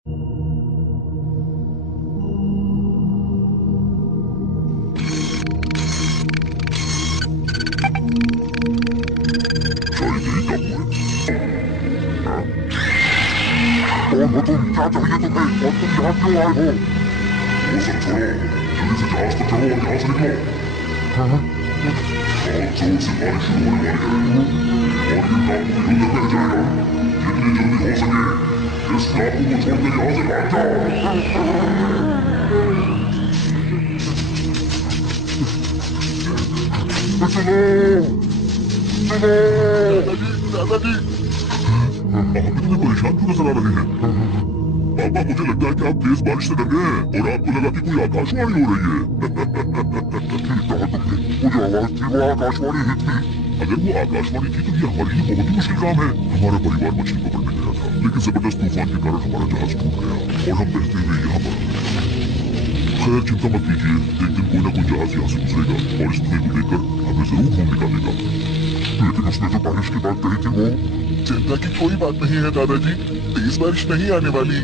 कौन हो तुम? क्या चाहिए तुम्हें और तुम यहाँ क्यों आए हो? वो सब छोड़ो, जल्दी से जहाज पर चढ़ो और यहाँ से निकलो। बहुत जोर से बारिश शुरू होने वाली है और ये टापू भी अंदर बह जाएगा। जितनी जल्दी हो सके इस टापू को छोड़कर यहाँ से भाग जाओ। चलो चलो। दादाजी आप इतने परेशान क्यों नजर आ रहे हैं? पापा मुझे लगता है कि आप तेज बारिश से डर गए हैं और आपको लगा कि कोई आकाशवाणी हो रही है। ठीक कहा तुमने, वो जो आवाज थी वो आकाशवाणी ही थी। अगर वो आकाशवाणी थी तो ये हमारे लिए बहुत ही मुश्किल काम है। हमारा परिवार मछली पकड़ने गया था लेकिन जबरदस्त तूफान के कारण हमारा जहाज टूट गया और हम बहते हुए यहाँ पर। खैर चिंता मत कीजिए, एक दिन कोई ना कोई जहाज यहाँ से गुजरेगा और इस दुनिया को लेकर हमें जरूर घूम निकालेगा। लेकिन उसने जो बारिश की बात कही थी वो। चिंता की कोई बात नहीं है दादाजी, तेज बारिश नहीं आने वाली।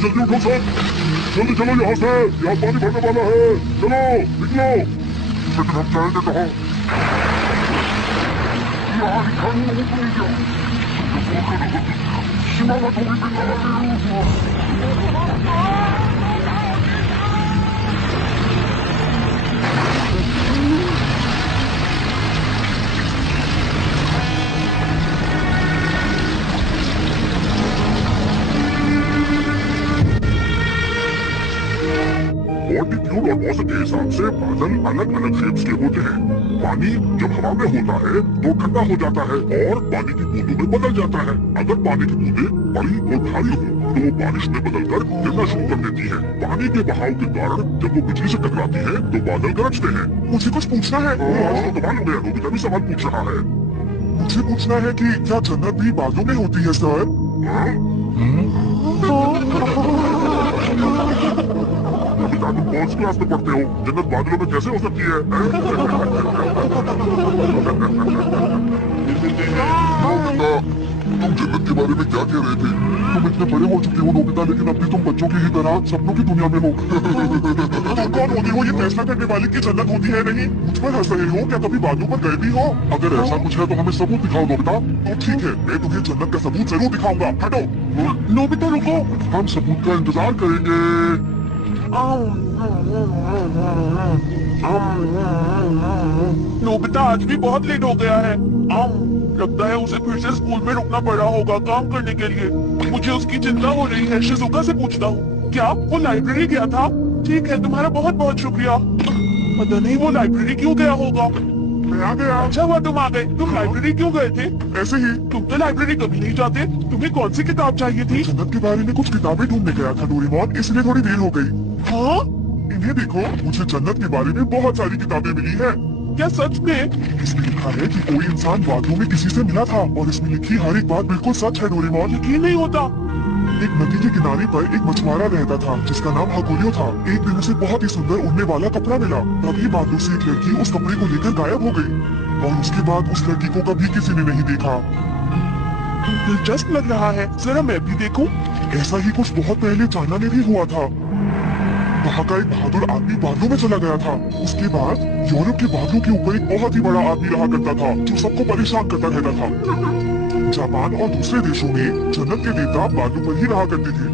जल्दी उठो सब, जल्दी चलो यहाँ से, यहाँ पानी भरने वाला है। चलो निकलो। लेकिन हम जाएंगे कहाँ? यहाँ ही खड़ी हो गया। सीमा मत लॉन्गिट्यूड और मौसम के हिसाब से बादल अलग अलग शेप्स के होते हैं। पानी जब हवा में होता है तो ठंडा हो जाता है और पानी की बूंदों में बदल जाता है। अगर पानी की बूंदें बड़ी और भारी हो तो वो बारिश में बदलकर गिरना शुरू कर देती है। पानी के बहाव के कारण जब वो बिजली से टकराती है तो बादल गरजते हैं। मुझे कुछ पूछना है। आज तो कमाल हो गया, नोबिता भी सवाल पूछ रहा है। मुझे पूछना है कि क्या जन्नत भी बादलों में होती है सर? तुम कौन सी क्लास में पढ़ते हो? जन्नत बादलों में कैसे हो सकती है? तुम जन्नत के बारे में क्या कह रहे थे? तुम इतने बड़े हो चुके हो नोबिता, लेकिन अब भी तुम बच्चों की ही तरह सपनों की दुनिया में हो। तुम कौन होती हो ये फैसला करने वाली की जन्नत होती है नहीं? मुझ पर हंस रहे हो? क्या कभी बादलों पर गए भी हो? अगर ऐसा कुछ है तो हमें सबूत दिखाओ नोबिता। तो ठीक है, मैं तुम्हें जन्नत का सबूत जरूर दिखाऊंगा। हटो। नोबिता रुको, हम सबूत का इंतजार करेंगे। नोबिता आज भी बहुत लेट हो गया है। लगता है उसे फिर से स्कूल में रुकना पड़ा होगा काम करने के लिए। मुझे उसकी चिंता हो रही है। शिजुका से पूछता हूँ। क्या वो लाइब्रेरी गया था? ठीक है, तुम्हारा बहुत बहुत शुक्रिया। पता नहीं वो लाइब्रेरी क्यों गया होगा। मैं आ गया। अच्छा हुआ तुम आ गए। तुम लाइब्रेरी क्यों गए थे? ऐसे ही। तुम तो लाइब्रेरी कभी नहीं जाते। तुम्हें कौन सी किताब चाहिए थी? जन्नत के बारे में कुछ किताबें ढूंढने गया था डोरेमोन, इसलिए थोड़ी देर हो गई। हाँ? इन्हें देखो, मुझे जन्नत के बारे में बहुत सारी किताबें मिली है। क्या सच में? इसमें लिखा है कि कोई इंसान वादियों में किसी से मिला था और इसमें लिखी हर एक बात बिल्कुल सच है डोरेमोन। यकीन नहीं होता। एक नदी के किनारे पर एक मछुआरा रहता था जिसका नाम हकुलियो था। एक दिन उसे बहुत ही सुंदर उड़ने वाला कपड़ा मिला। तभी बादलों से एक लड़की उस कपड़े को लेकर गायब हो गई और उसके बाद उस लड़की को कभी किसी ने नहीं देखा। दिलचस्प लग रहा है, जरा मैं भी देखूं। ऐसा ही कुछ बहुत पहले चाइना में भी हुआ था। वहाँ का एक बहादुर आदमी बादलों में चला गया था। उसके बाद यूरोप के बादलों के ऊपर एक बहुत ही बड़ा आदमी रहा करता था जो सबको परेशान करता रहता था। जापान और दूसरे देशों में जन्नत के देवता बादलों पर ही रहा करते थे।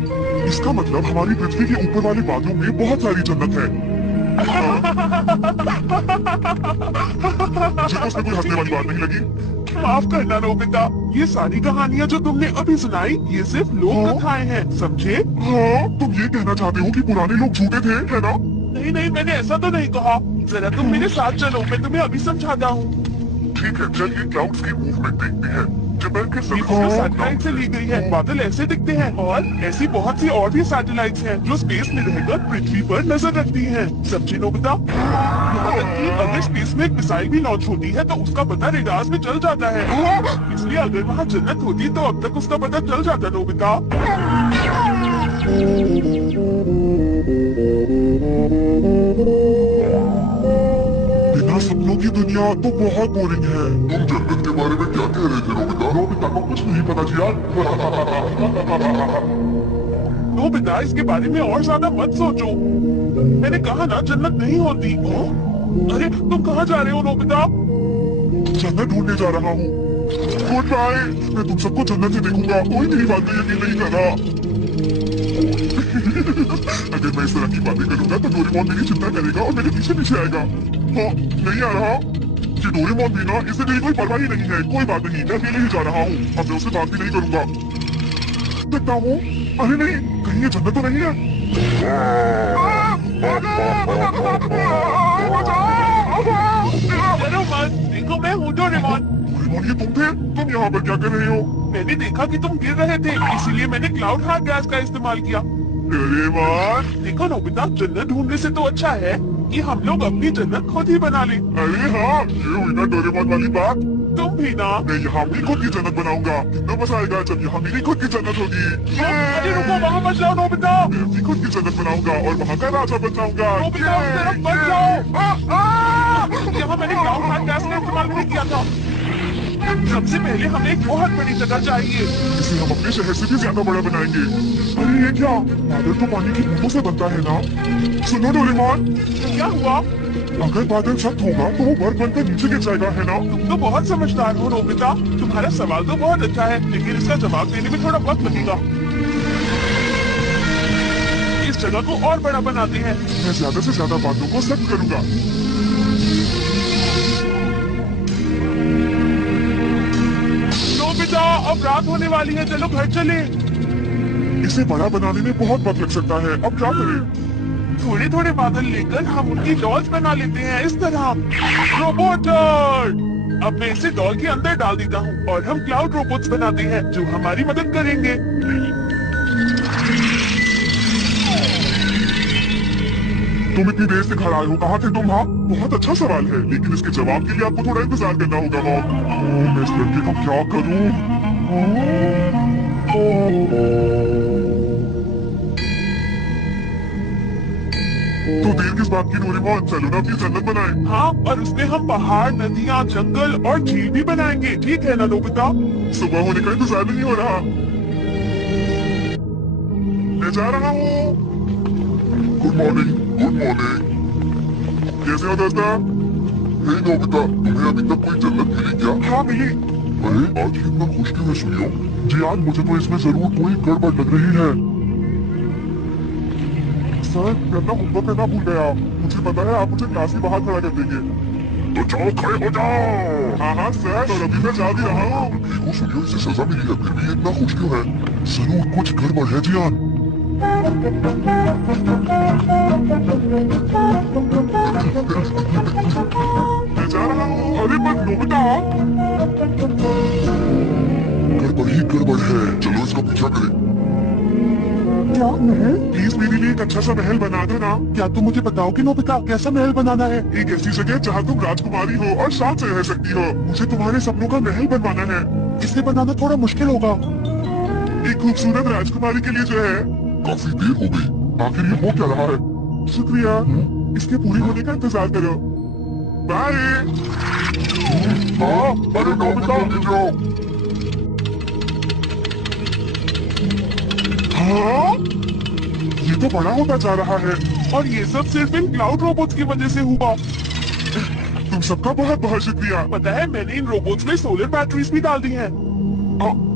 इसका मतलब हमारी पृथ्वी के ऊपर वाले बादलों में बहुत सारी जन्नत है। मुझे तो उसमें कोई हंसने वाली बात नहीं लगी। माफ करना नोबिता, ये सारी कहानियाँ जो तुमने अभी सुनाई ये सिर्फ लोक कथाएं हैं, समझे? हाँ, तुम ये कहना चाहते हो कि पुराने लोग झूठे थे, है ना? नहीं नहीं, मैंने ऐसा तो नहीं कहा। जरा तुम मेरे साथ चलो, मैं तुम्हें अभी समझाता हूँ। ठीक है, चलिए क्लाउड्स की मूवमेंट देखते हैं। जुपिटर की फोटो सैटेलाइट से ली गई है। बादल ऐसे दिखते हैं और ऐसी बहुत सी और भी सैटेलाइट्स हैं जो स्पेस में रहकर पृथ्वी पर नजर रखती हैं। समझे नोबिता? यहाँ तक कि अगर स्पेस में एक मिसाइल भी लॉन्च होती है तो उसका पता रेडार्स में चल जाता है। इसलिए अगर वहाँ जन्नत होती तो अब तक उसका पता चल जाता नोबिता। बिना सपनों की दुनिया तो बहुत बोरिंग है। तुम जन्नत के बारे में क्या कह रहे थे नोबिता? नोबिता को कुछ नहीं पता जी यार। नोबिता इसके बारे में और ज्यादा मत सोचो। मैंने कहा ना जन्नत नहीं होती। अरे तुम कहाँ जा रहे हो नोबिता? जन्नत ढूंढने जा रहा हूँ। Goodbye. मैं तुम सबको जन्नत से देखूंगा। कोई मेरी बात में यकीन नहीं कर रहा। अगर मैं इस तरह की बातें करूंगा तो डोरेमोन मेरी चिंता करेगा और मेरे पीछे पीछे आएगा। हाँ, नहीं आ रहा। ये डोरेमोन भी ना, इससे मेरी कोई परवाह ही नहीं है। कोई बात नहीं, मैं अकेले ही जा रहा हूँ। अब मैं उससे बात भी नहीं करूंगा। देखता हूँ। अरे नहीं, कहीं ये जन्नत तो नहीं है। डरो मत, देखो मैं हूँ डोरेमोन। डोरेमोन, ये तुम थे? तुम यहाँ पर क्या कर रहे हो? मैंने देखा कि तुम गिर रहे थे, इसीलिए मैंने क्लाउड हार्ट गैस का इस्तेमाल किया। डोरेमोन, देखो नोबिता, जन्नत ढूंढने से तो अच्छा है कि हम लोग अपनी जन्नत खुद ही बना लें। अरे हाँ, ये हुई ना डोरेमोन वाली बात। तुम भी ना। मैं यहाँ अपनी खुद की जन्नत बनाऊंगा। कितना मजा आएगा जब यहाँ मेरी खुद की जन्नत होगी। अरे रुको, वहाँ मत जाओ नोबिता। मैं अपनी खुद की जन्नत बनाऊंगा और वहाँ का राजा बन जाऊंगा। नोबिता उस तरफ मत जाओ। यहाँ मैंने क्लाउड हार्ट गैस का इस्तेमाल नहीं किया था। सबसे पहले हमें एक बहुत बड़ी जगह चाहिए। इसे हम अपने शहर से भी ज्यादा बड़ा बनाएंगे। अरे ये क्या? बादल तो पानी की बूंदों से बनता है ना? सुनो डोरेमोन, क्या हुआ? अगर बादल सख्त होगा तो वो बर्फ बनकर नीचे गिर जाएगा, है ना? तुम तो बहुत समझदार हो नोबिता। तुम्हारा सवाल तो बहुत अच्छा है, लेकिन इसका जवाब देने में थोड़ा वक्त लगेगा। इस जगह को और बड़ा बनाते हैं। मैं ज्यादा से ज्यादा बादलों को सख्त करूंगा। नोबिता, अब रात होने वाली है, चलो घर चले। इसे बड़ा बनाने में बहुत वक्त लग सकता है। अब क्या करें? थोड़े थोड़े बादल लेकर हम उनकी डॉल्स बना लेते हैं, इस तरह। रोबोटर, अब मैं इसे डॉल के अंदर डाल देता हूँ और हम क्लाउड रोबोट्स बनाते हैं जो हमारी मदद करेंगे। तुम इतनी देर से खड़ा हो, कहाँ थे तुम? हाँ, बहुत अच्छा सवाल है, लेकिन इसके जवाब के लिए आपको थोड़ा इंतजार करना होगा। मैं इस लड़के को क्या करूँ? तो देर किस बात की डोरेमोन? चलो ना अपनी जन्नत बनाए। हाँ, और उसमें हम पहाड़, नदियाँ, जंगल और झील भी बनाएंगे, ठीक है ना नोबिता? सुबह होने का इंतजार नहीं हो रहा। मैं जा रहा हूँ। Good morning. Good morning. कैसे हो दोस्तों? हे नोबिता, तुम्हें अभी तक कोई जन्नत मिली क्या? हाँ मिली। अरे आज कितना खुश क्यों है सुनियो? जी यार, मुझे तो इसमें जरूर कोई गड़बड़ लग रही है। सर, मैं अपना होमवर्क करना भूल गया। मुझे पता है आप मुझे क्लास के बाहर खड़ा कर देंगे। तो जाओ, खड़े हो जाओ। हाँ हाँ सर, और अभी मैं जा भी रहा हूँ। देखो सुनियो, इसे सजा मिली है, फिर भी ये इतना खुश क्यों है? जरूर कुछ गड़बड़ है जियान। मैं जा रहा हूँ। अरे पर नोबिता, गड़बड़ ही गड़बड़ है। चलो इसका पीछा करें। महल, प्लीज मेरे लिए एक अच्छा सा महल बना दो ना। क्या तुम मुझे बताओगे नोबिता, कैसा महल बनाना है? एक ऐसी जगह जहाँ तुम राजकुमारी हो और शान से रह सकती हो। मुझे तुम्हारे सपनों का महल बनवाना है। इसे बनाना थोड़ा मुश्किल होगा। एक खूबसूरत राजकुमारी के लिए जो है। काफी देर हो गई, आखिर ये हो क्या रहा है? शुक्रिया। इसके पूरी होने का इंतजार करो। बाय। हाँ, अरे नोबिता, ले जाओ। हाँ, ये तो बड़ा होता जा रहा है। और ये सब सिर्फ इन क्लाउड रोबोट्स की वजह से हुआ। तुम सबका बहुत बहुत शुक्रिया। पता है, मैंने इन रोबोट्स में सोलर बैटरीज भी डाल दी हैं।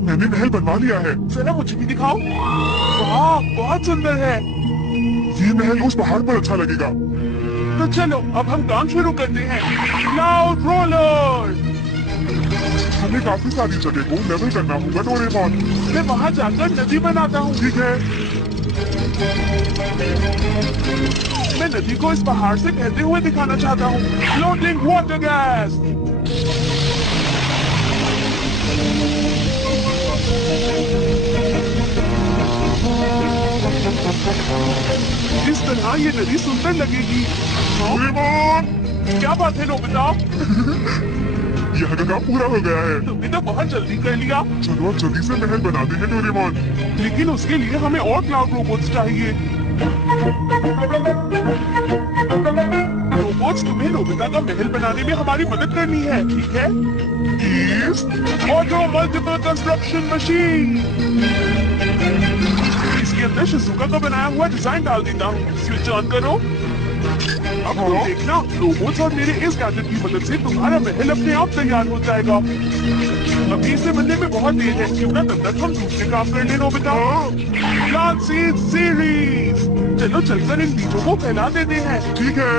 मैंने महल बनवा लिया है। जरा मुझे भी दिखाओ। वाह, बहुत सुंदर है। ये महल उस पहाड़ पर अच्छा लगेगा। तो चलो अब हम काम शुरू करते हैं। Cloud roller. हमें काफी सारी जगह को लेवल करना होगा डोरेमोन। मैं वहाँ जाकर नदी बनाता हूँ। ठीक है। मैं नदी को इस पहाड़ से बहते हुए दिखाना चाहता हूँ। Floating water gas. तरह ये नदी सुंदर लगेगी। डोरेमोन, क्या बात है नोबिता? यहाँ का काम पूरा हो गया है। तुमने तो बहुत जल्दी कर लिया। चलो अब जल्दी से महल बनाते हैं डोरेमोन। लेकिन उसके लिए हमें और क्लाउड रोबोट्स चाहिए। रोबोट्स तुम्हें नोबिता का महल बनाने में हमारी मदद करनी है, ठीक है? Yes? Auto multiple construction machine. इसके अंदर शिजुका का बनाया हुआ डिजाइन डाल देता हूँ। स्विच ऑन करो। अब तुम देखना, रोबोट्स और मेरे इस गैजेट की मदद से तुम्हारा महल अपने आप तैयार हो जाएगा। अभी इसे बनने में बहुत देर है, क्यों ना तब तक हम दूसरे काम कर ले नोबिता। Plant seed series. चलो चलकर इन बीजों को फैला देते हैं। ठीक है।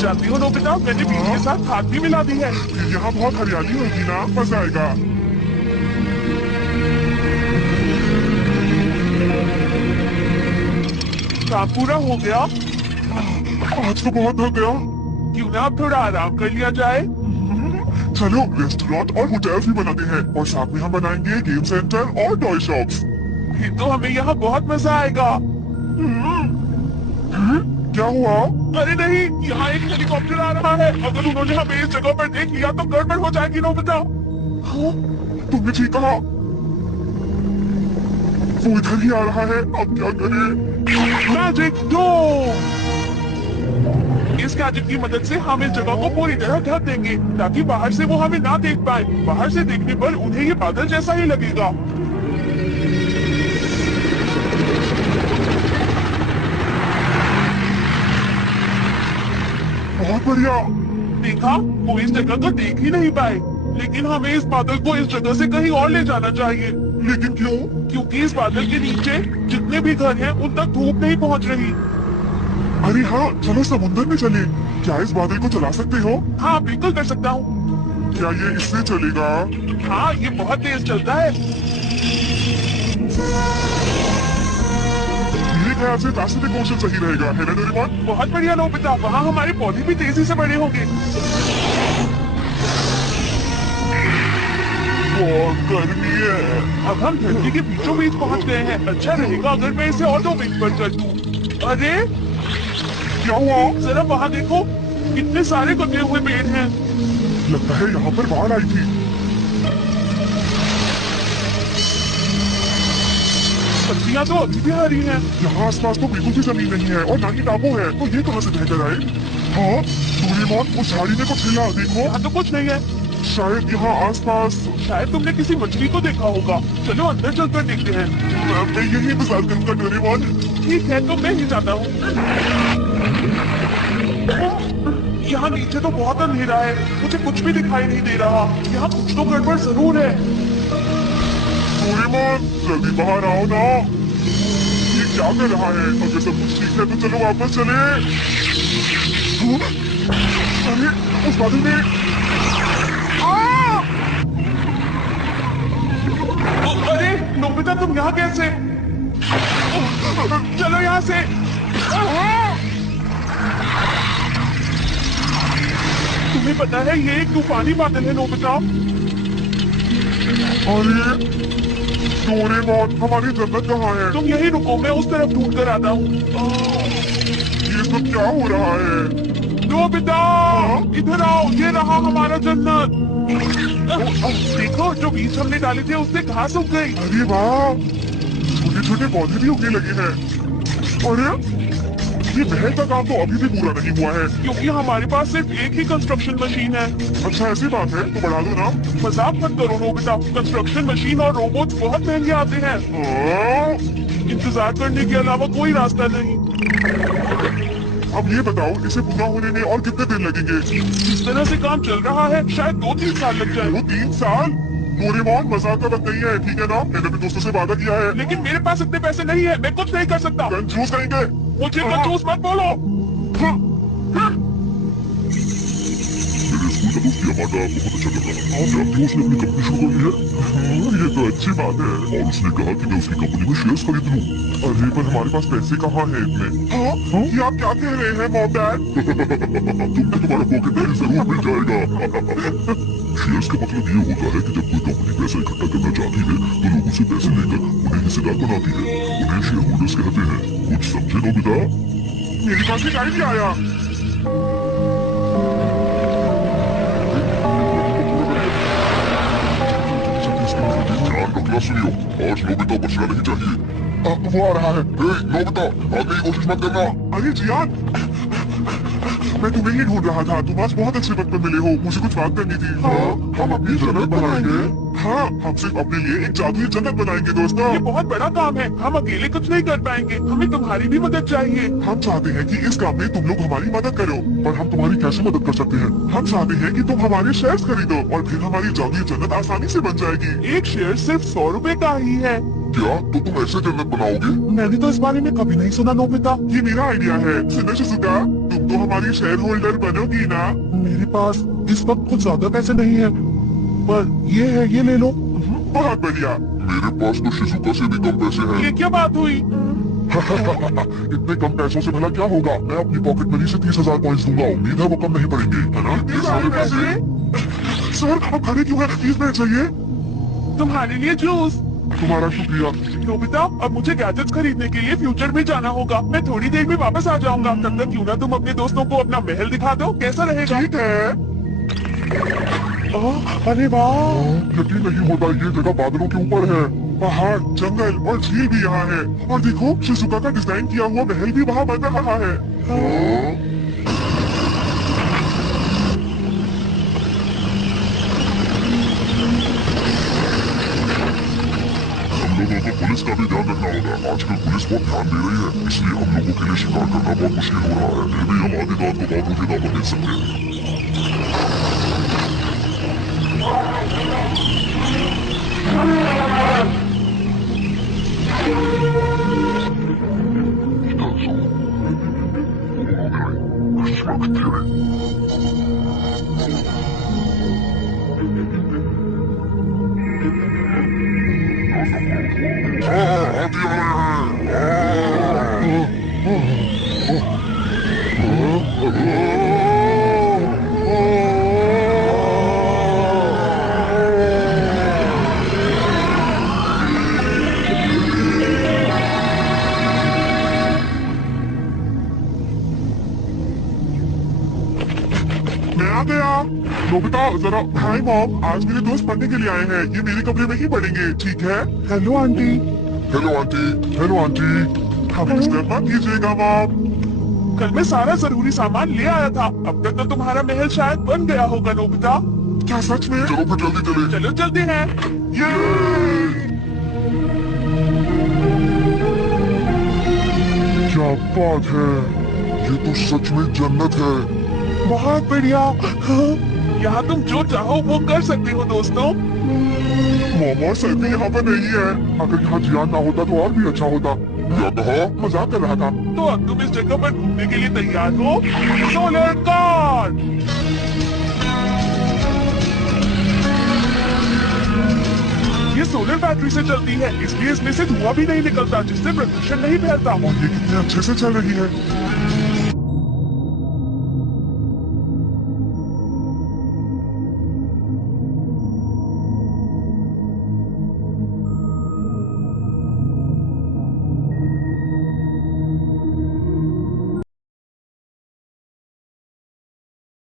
जानती हो नोबिता, मैंने बीज के साथ खाद भी मिला दी है। यहाँ बहुत हरियाली होगी ना, मजा आएगा। काम पूरा हो गया। आज तो बहुत हो गया। क्यों ना अब थोड़ा आराम कर लिया जाए। चलो रेस्टोरेंट और होटल्स भी बनाते हैं और साथ में हम बनाएंगे गेम सेंटर और टॉय शॉप्स। फिर तो हमें यहाँ बहुत मजा आएगा। क्या हुआ? अरे नहीं, यहाँ एक हेलीकॉप्टर आ रहा है। अगर उन्होंने हमें इस जगह पर देख लिया तो गड़बड़ हो जाएगी नोबिता। हाँ, तुमने ठीक कहा। वो इधर ही आ रहा है, अब क्या करें? मैजिक डोम। इस गैजेट की मदद से हम इस जगह को पूरी तरह ढक देंगे ताकि बाहर से वो हमें ना देख पाए। बाहर से देखने पर उन्हें ये बादल जैसा ही लगेगा। बहुत बढ़िया। देखा, वो इस जगह को देख ही नहीं पाए। लेकिन हमें इस बादल को इस जगह से कहीं और ले जाना चाहिए। लेकिन क्यों? क्योंकि इस बादल के नीचे जितने भी घर हैं उन तक धूप नहीं पहुंच रही। अरे हाँ, चलो समुद्र में चले। क्या इस बादल को चला सकते हो? हाँ बिल्कुल कर सकता हूँ। क्या ये इससे चलेगा? हाँ, ये बहुत तेज चलता है। मेरे ख्याल से पैसिफिक ओशन सही रहेगा, है ना डोरेमोन? बहुत बढ़िया नोबिता, वहाँ हमारे पौधे भी तेजी से बड़े होंगे। बहुत गर्मी है। अब हम धरती के बीचों बीच पहुँच गए हैं। अच्छा रहेगा अगर मैं इसे ऑटो विंग पर कर दूं। अरे क्या हुआ? जरा वहाँ देखो, कितने सारे कटे हुए पेड़ हैं। लगता है यहाँ पर बाढ़ आई थी। पत्तियाँ तो अभी भी हरी हैं। यहाँ आसपास तो बिल्कुल भी जमीन नहीं है और ना ही टापू है, तो ये कहाँ से बहकर आए? हाँ, डोरेमोन, उस झाड़ी में कुछ हिला, देखो। यहाँ तो कुछ नहीं है। शायद यहाँ आसपास। शायद तुमने किसी मछली को देखा होगा। चलो अंदर चलकर देखते हैं। मैं यही इंतजार करूंगा डोरेमोन। ठीक है, तो मैं ही जाता हूँ। यहाँ नीचे तो बहुत अंधेरा है, मुझे कुछ भी दिखाई नहीं दे रहा। यहाँ कुछ तो गड़बड़ जरूर है। डोरेमोन, जल्दी बाहर आओ ना। ये क्या कर रहा है? अगर सब कुछ ठीक है तो चलो वापस चले। अरे उस बादल में। अरे नोबिता, तुम यहाँ कैसे? चलो यहाँ से। तुम्हें पता है ये एक तूफानी बादल है नोबिता। अरे डोरेमोन, हमारी जन्नत कहाँ है? तुम यही रुको, मैं उस तरफ ढूंढ कर आता हूँ। ये सब क्या हो रहा है? नोबिता, इधर आओ, ये रहा हमारा जन्नत। देखो, जो बीज हमने डाले थे उससे घास उग गई। अरे वाह, छोटे छोटे पौधे भी उगने लगे हैं। अरे ये महल का काम तो अभी भी पूरा नहीं हुआ है। क्योंकि हमारे पास सिर्फ एक ही कंस्ट्रक्शन मशीन है। अच्छा ऐसी बात है, तो बढ़ा दो ना। मजाक मत करो नोबिता, कंस्ट्रक्शन मशीन और रोबोट्स बहुत महंगे आते हैं। हाँ? इंतजार करने के अलावा कोई रास्ता नहीं। अब ये बताओ, इसे पूरा होने में और कितने दिन लगेंगे? जिस तरह से काम चल रहा है शायद 2-3 साल लग जाए। 2-3 साल? डोरेमोन, मजाक का बात नहीं है, ठीक है ना? मैंने अपने दोस्तों से वादा किया है। लेकिन मेरे पास इतने पैसे नहीं है, मैं कुछ नहीं कर सकता। कंजूस कहेंगे। मुझे कंजूस मत बोलो। मेरे स्कूल का दोस्त अमांडा बहुत अच्छा कर रहा है। आप जानती हो उसने अपनी कंपनी शुरू कर दी है। ये तो अच्छी बात है। और उसने कहा कि मैं उसकी कंपनी में शेयर्स खरीद लूं। अरे पर हमारे पास पैसे कहाँ हैं इतने? हाँ? ये आप क्या कह रहे हैं मॉम डैड? तुमको तुम्हारा पॉकेट मनी जरूर मिल जाएगा। शेयर्स का मतलब ये होता है कि जब कोई कंपनी पैसा इकट्ठा करना चाहती है तो लोगों से पैसे लेकर उन्हें हिस्सेदार बनाती है। उन्हें शेयर होल्डर्स कहते हैं। कुछ समझे नोबिता? मेरे पास एक आइडिया आया। ध्यान रखना सुनियो, आज नोबिता बचना नहीं चाहिए। वो आ रहा है। नोबिता भागने की कोशिश मत करना। अरे जियान, मैं तुम्हें ही ढूंढ रहा था। तुम आज बहुत अच्छे वक्त पर मिले हो। मुझे कुछ बात करनी थी। हम अपनी जन्नत बनाएंगे। हाँ, हम सिर्फ अपने लिए एक जादुई जन्नत बनाएंगे दोस्तों। ये बहुत बड़ा काम है, हम अकेले कुछ नहीं कर पाएंगे, हमें तुम्हारी भी मदद चाहिए। हम चाहते हैं कि इस काम में तुम लोग हमारी मदद करो। पर हम तुम्हारी कैसे मदद कर सकते हैं? हम चाहते हैं कि तुम हमारे शेयर्स खरीदो और फिर हमारी जादुई जन्नत आसानी से बन जाएगी। एक शेयर सिर्फ 100 रुपए का ही है। क्या तो तुम ऐसे जन्नत बनाओगे? मैंने तो इस बारे में कभी नहीं सुना नोबिता। ये मेरा आइडिया है। सुनो शिजुका, तुम तो हमारी शेयर होल्डर बनोगी ना? मेरे पास इस वक्त कुछ ज्यादा पैसे नहीं है, पर ये है, ये ले लो। बहुत बढ़िया। मेरे पास तो शिजुका से भी कम पैसे हैं। ये क्या बात हुई? इतने कम पैसों से भला क्या होगा? मैं अपनी पॉकेट मनी से 30,000 कॉइन्स दूंगा। उम्मीद है वो कम नहीं पड़ेंगे, है ना? ये सारे पैसे? सर, आप खड़े क्यों हैं? 30 मिनट चाहिए। तुम्हारे लिए जूस। तुम्हारा शुक्रिया। नोबिता, अब मुझे गैजेट्स खरीदने के लिए फ्यूचर में जाना होगा। मैं थोड़ी देर में वापस आ जाऊंगा। तब तक क्यों ना तुम अपने दोस्तों को अपना महल दिखा दो, कैसा रहेगा? ठीक है। अरे वाह, यकीन नहीं होता, ये जगह बादलों के ऊपर है। पहाड़, जंगल और झील भी यहाँ है। और देखो, शिजुका का डिजाइन किया हुआ महल भी वहाँ बन रहा है। हम लोगों को पुलिस का भी ध्यान रखना होगा। आजकल पुलिस बहुत ध्यान दे रही है, इसलिए हम लोगों के लिए शिकार करना बहुत मुश्किल हो रहा है। फिर भी हम आधी रात को बादलों के दामन दे सकते हैं। मैं आ गया। नोबिता, जरा। हाय मॉम, आज मेरे दोस्त पढ़ने के लिए आए हैं। ये मेरे कमरे में ही पढ़ेंगे, ठीक है? Hello aunty. Hello aunty. Hello aunty. हम डिस्टर्ब मत कीजिएगा मॉम। कल मैं सारा जरूरी सामान ले आया था। अब तक तो तुम्हारा महल शायद बन गया होगा नोबिता। क्या सच में? चलो फिर जल्दी चले। चलो चलते हैं। ये क्या बात है, ये तो सच में जन्नत है। बहुत बढ़िया। यहाँ तुम जो चाहो वो कर सकते हो दोस्तों। मॉम और सर भी यहाँ पर नहीं है। अगर यहाँ जियान ना होता तो और भी अच्छा होता। क्या कहा? मजाक कर रहा था। तो अब तुम इस जगह पर घूमने के लिए तैयार हो? Solar car. ये सोलर बैटरी से चलती है, इसलिए इसमें से धुआं भी नहीं निकलता, जिससे प्रदूषण नहीं फैलता। और ये कितने अच्छे से चल रही है।